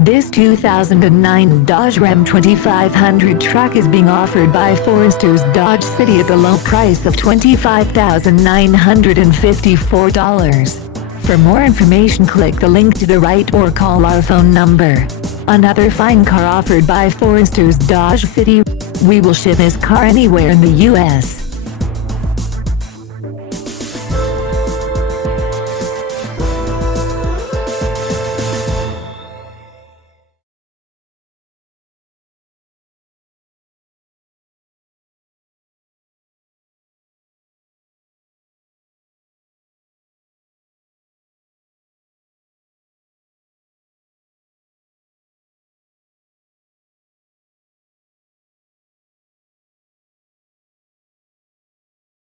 This 2009 Dodge Ram 2500 truck is being offered by Foresters Dodge City at the low price of $25,954. For more information, click the link to the right or call our phone number. Another fine car offered by Foresters Dodge City. We will ship this car anywhere in the U.S.